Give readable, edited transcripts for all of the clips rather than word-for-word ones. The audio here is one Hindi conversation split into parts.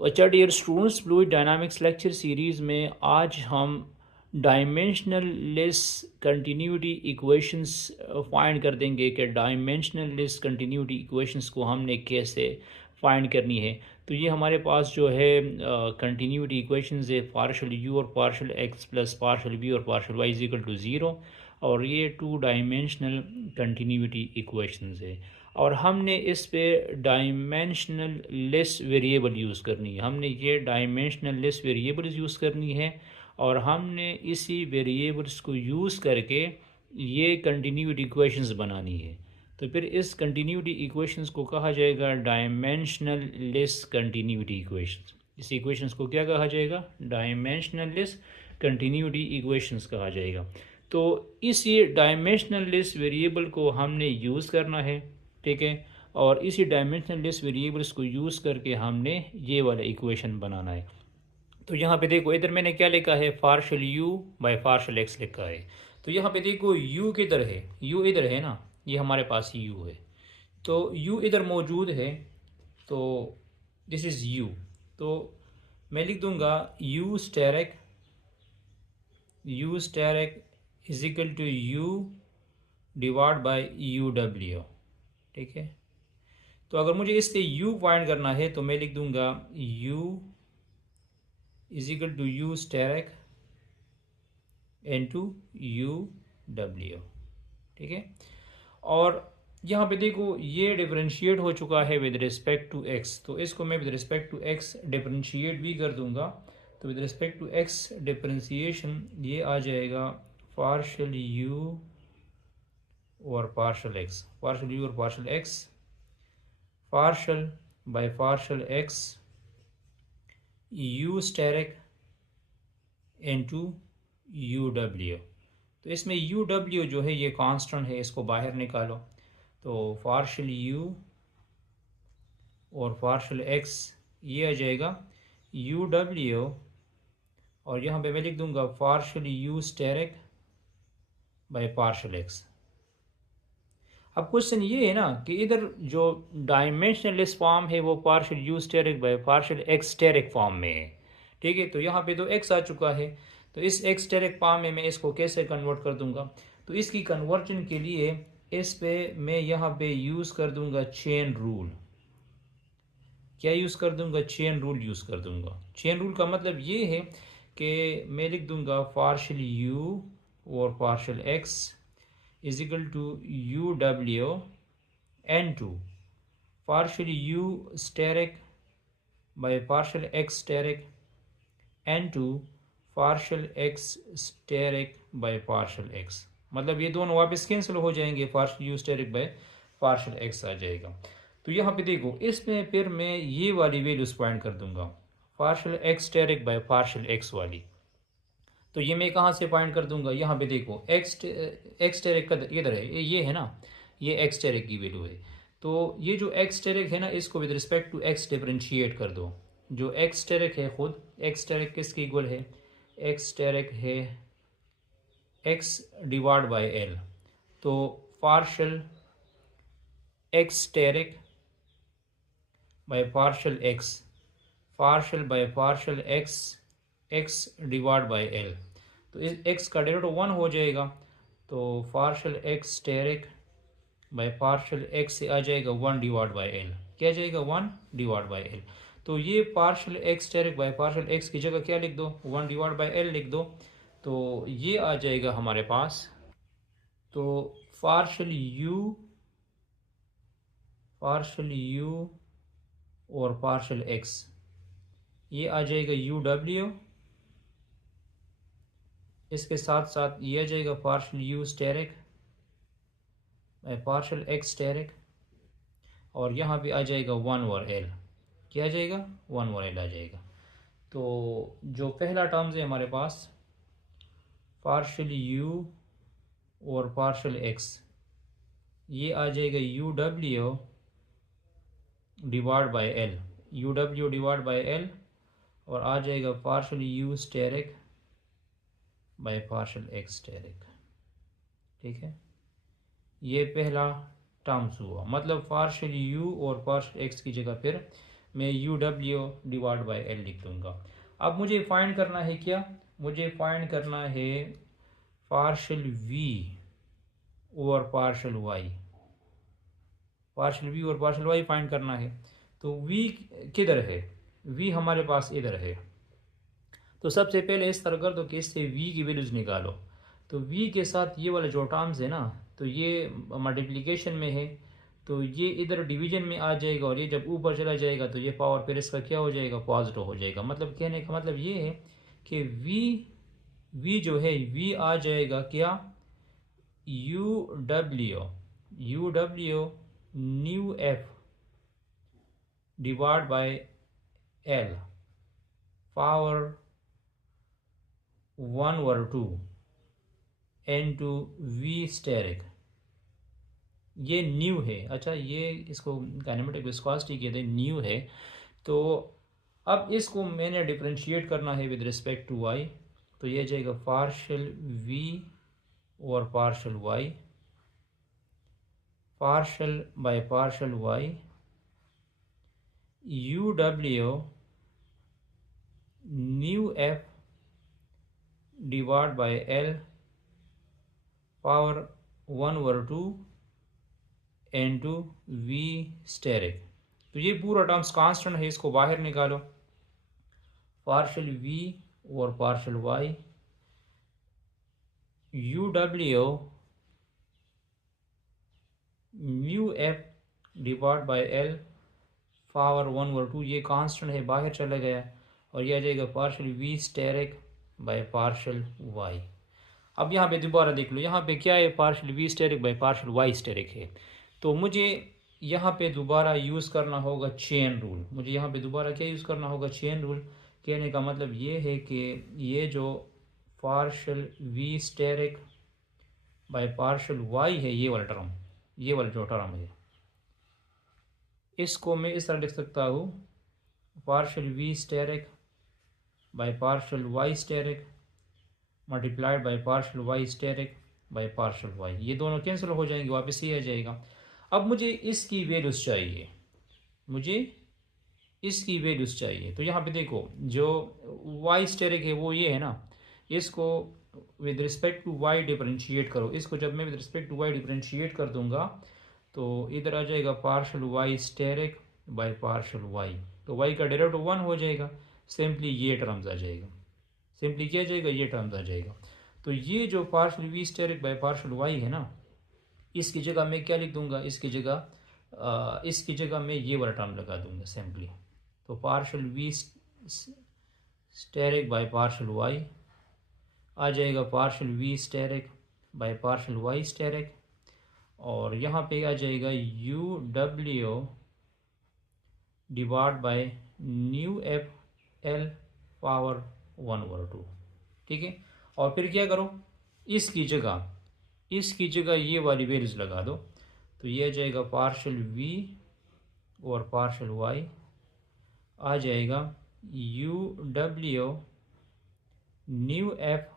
तो अच्छा dear students, fluid dynamics lecture series में आज हम dimensionless continuity equations find कर देंगे कि डायमेंशनल लेस कंटिन्यूटी इक्वेशंस को हमने कैसे फाइंड करनी है। तो ये हमारे पास जो है कंटिन्यूटी इक्वेशंस है, पार्शल यू और partial x plus partial b और partial y is equal to zero, और ये टू डायमेंशनल कंटिन्यूटी इक्वेशंस है। और हमने इस पे डायमेंशनल लेस वेरिएबल यूज़ करनी है। हमने ये डायमेंशनल लेस वेरिएबल्स यूज़ करनी है और हमने इसी वेरिएबल्स को यूज़ करके ये कंटिन्यूटी इक्वेशंस बनानी है। तो फिर इस कंटिन्यूटी इक्वेशंस को कहा जाएगा डायमेंशनल लेस कंटिन्यूटी इक्वेशंस। इस इक्वेशंस को क्या कहा जाएगा? डायमेंशनल लेस कंटिन्यूटी इक्वेशंस कहा जाएगा। तो इसी डायमेंशनल लेस वेरिएबल को हमने यूज़ करना है, ठीक है। और इसी डायमेंशनल लेस वेरिएबल्स को यूज़ करके हमने ये वाला इक्वेशन बनाना है। तो यहाँ पे देखो, इधर मैंने क्या लिखा है? Partial you bye partial x लिखा है। तो यहाँ पे देखो यू किधर है? यू इधर है ना, ये हमारे पास यू है। तो यू इधर मौजूद है, तो दिस इज़ यू। तो मैं लिख दूंगा u steric is equal to u divide by u W, ठीक है। तो अगर मुझे इससे u फाइंड करना है तो मैं लिख दूंगा u is equal to u steric into u W, ठीक है। और यहाँ पे देखो ये डिफरेंशिएट हो चुका है विद रिस्पेक्ट टू x, तो इसको मैं with respect to x differentiate भी कर दूंगा। तो with respect to x differentiation ये आ जाएगा पार्शल u और पार्शल x, पार्शल u और partial x, partial by partial x u steric into u W. तो इसमें यू डब्ल्यू जो है ये कांस्टेंट है, इसको बाहर निकालो। तो पार्शल यू और पार्शल x ये आ जाएगा यू डब्ल्यू, और यहाँ पे मैं लिख दूंगा partial u steric by partial x। अब क्वेश्चन ये है ना कि इधर जो डायमेंशनलेस फॉर्म है वो partial u steric by partial x steric form में है, ठीक है। तो यहाँ पे तो एक्स आ चुका है, तो इस एक्स स्टेरिक फॉर्म में मैं इसको कैसे कन्वर्ट कर दूंगा? तो इसकी कन्वर्जन के लिए इस पे मैं यहाँ पे यूज़ कर दूंगा चेन रूल। क्या यूज़ कर दूंगा? चेन रूल यूज़ कर दूंगा। चेन रूल का मतलब ये है कि मैं लिख दूंगा पार्शियल यू और partial x is equal to UW N2 partial U steric by partial X steric N2 partial X steric by partial X। मतलब ये दोनों वापस कैंसिल हो जाएंगे, partial u steric by partial x आ जाएगा। तो यहाँ पे देखो इसमें फिर मैं ये वाली वैल्यूज पॉइंट कर दूंगा, partial x steric by partial x वाली। तो ये मैं कहाँ से फाइंड कर दूंगा? यहाँ पे देखो एक्स टेरिक का इधर है, ये है ना, ये एक्स टेरिक की वैल्यू है। तो ये जो एक्स टेरिक है ना, इसको with respect to x differentiate कर दो। जो एक्स टेरिक है, खुद एक्स टेरिक किसके इक्वल है? एक्स टेरिक है एक्स डिवाइड बाय एल। तो partial x asterisk by partial x, partial by partial x, x divide by L. तो इस x का डेरिवेटिव 1 हो जाएगा। तो partial x steric by partial x से आ जाएगा 1 डिवाइड बाय एल। क्या जाएगा? 1 डिवाइड बाय एल। तो ये partial x steric by partial x की जगह क्या लिख दो? 1 डिवाइड बाय एल लिख दो। तो ये आ जाएगा हमारे पास। तो पार्शल यू और पार्शल x ये आ जाएगा यू डब्ल्यू, इसके साथ साथ ये आ जाएगा partial u steric partial x steric, और यहाँ पे आ जाएगा 1 ओवर एल। क्या आ जाएगा? 1 ओवर एल आ जाएगा। तो जो पहला टर्म्स है हमारे पास पार्शियल यू और पार्शियल एक्स, ये आ जाएगा u W divide by L, u W divide by L, और आ जाएगा partial u steric by partial x steric, ठीक है। ये पहला टर्म्स हुआ, मतलब पार्शियल यू और पार्शियल एक्स की जगह फिर मैं u W divide by L लिख दूँगा। अब मुझे फाइंड करना है क्या, मुझे फाइंड करना है पार्शल वी और पार्शल वाई, पार्शल वी और पार्शल वाई फाइंड करना है। तो वी किधर है, वी हमारे पास इधर है। तो सबसे पहले इस तरह कर दो कि इससे वी की वैल्यूज निकालो। तो वी के साथ ये वाले जो टर्म्स है ना, तो ये मल्टीप्लिकेशन में है, तो ये इधर डिवीजन में आ जाएगा, और ये जब ऊपर चला जाएगा तो ये पावर फिर इसका क्या हो जाएगा, पॉजिटिव हो जाएगा। मतलब कहने का मतलब ये है कि वी जो है, वी आ जाएगा क्या, u W nu F divide by L power 1/2 into v steric. ये न्यू है, अच्छा ये इसको काइनेमेटिक विस्कोसिटी कहते हैं, न्यू है। तो अब इसको मैंने डिफरेंशिएट करना है विद रिस्पेक्ट टू वाई, तो ये जाएगा पार्शल वी और partial y, partial by partial y, u W nu F divide by L power 1/2 into v steric. तो ये पूरा टर्म्स कांस्टेंट है, इसको बाहर निकालो। पार्शल वी और partial y, u W mu F divide by L power 1/2, ये कांस्टेंट है, बाहर चला गया, और यह आ जाएगा partial v steric by partial y. अब यहाँ पे दोबारा देख लो, यहाँ पे क्या है, partial v steric by partial y steric है। तो मुझे यहाँ पे दोबारा यूज़ करना होगा चेन रूल। मुझे यहाँ पे दोबारा क्या यूज़ करना होगा, चेन रूल। कहने का मतलब ये है कि ये जो partial v steric by partial y है, ये वाला टर्म, ये वाला जो टर्म है, इसको मैं इस तरह लिख सकता हूँ, partial v steric by partial y steric multiplied by partial y steric by partial y. ये दोनों कैंसिल हो जाएंगे, वापस ये आ जाएगा। अब मुझे इसकी वैल्यूज चाहिए, मुझे इसकी वैल्यूज चाहिए। तो यहाँ पे देखो, जो वाई स्टेरिक है वो ये है ना, इसको with respect to y differentiate करो। इसको जब मैं with respect to y differentiate कर दूंगा तो इधर आ जाएगा partial y steric by partial y, तो वाई का डेरिवेटिव 1 हो जाएगा, सिंपली ये टर्म्स आ जाएगा, सिंपली क्या जाएगा, ये टर्म्स आ जाएगा। तो ये जो partial v steric by partial y है ना, इसकी जगह मैं क्या लिख दूंगा, इसकी जगह मैं ये वाला टर्म लगा दूंगा सिंपली। तो partial v steric by partial y आ जाएगा partial v steric by partial y asterisk, और यहाँ पे आ जाएगा u W divide by nu f l power 1/2, ठीक है। और फिर क्या करो, इसकी जगह ये वाली वैल्यूज लगा दो। तो ये आ जाएगा पार्शल वी और पार्शल वाई आ जाएगा u W nu F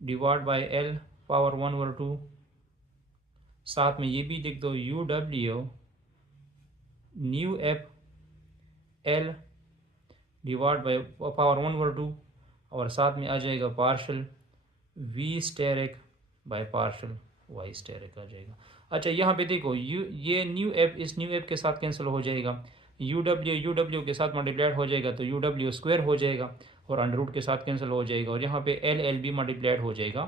divide by L power 1/2, साथ में ये भी लिख दो u W nu f l divide by power 1/2, और साथ में आ जाएगा partial v steric by partial y asterisk आ जाएगा। अच्छा यहाँ पे देखो, ये न्यू एफ इस न्यू एफ के साथ कैंसिल हो जाएगा, यू डब्ल्यू के साथ मल्टीप्लाइड हो जाएगा, तो यू डब्ल्यू स्क्वायर हो जाएगा, और अंडर रूट के साथ कैंसिल हो जाएगा, और यहाँ पे एल भी मल्टीप्लाइड हो जाएगा।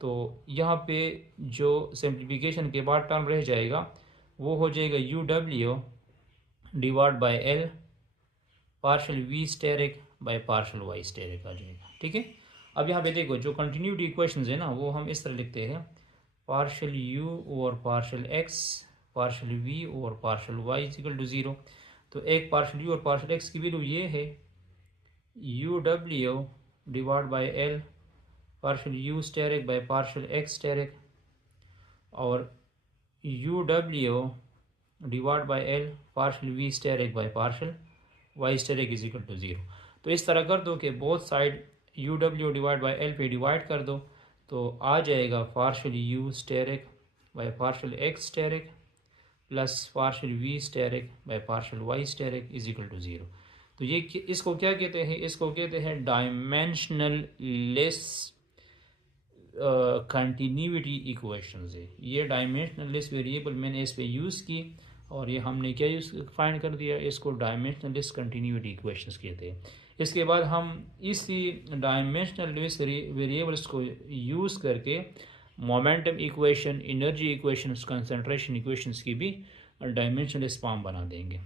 तो यहाँ पे जो सिंप्लीफिकेशन के बाद टर्म रह जाएगा वो हो जाएगा u W divide by l partial v steric by partial y asterisk आ जाएगा, ठीक है। अब यहाँ पे देखो, जो कंटिन्यूटी इक्वेशंस है ना, वो हम इस तरह लिखते हैं, पार्शल यू और पार्शल एक्स पार्शल वी और पार्शल वाई इक्वल टू 0। तो एक पार्शल यू और पार्शल एक्स की वैल्यू ये है u W divide by l partial u steric by partial x steric, और u W divide by l partial v steric by partial y steric is equal to 0। तो इस तरह कर दो कि both side u W divide by L पे डिवाइड कर दो, तो आ जाएगा partial u steric by partial x steric plus partial v steric by partial y steric is equal to zero. तो ये इसको क्या कहते हैं? इसको कहते हैं डायमेंशनल लेस कंटिन्यूटी इक्वेशंस है। ये डायमेंशनल लेस वेरिएबल मैंने इस पे यूज़ की और ये हमने क्या यूज़ फाइंड कर दिया, इसको डायमेंशनल लेस कंटिन्यूटी इक्वेशंस कहते हैं। इसके बाद हम इसी डायमेंशनल लेस वेरिएबल्स को यूज़ करके momentum equation, energy equations, concentration equations की भी डायमेंशनल लेस फॉर्म बना देंगे।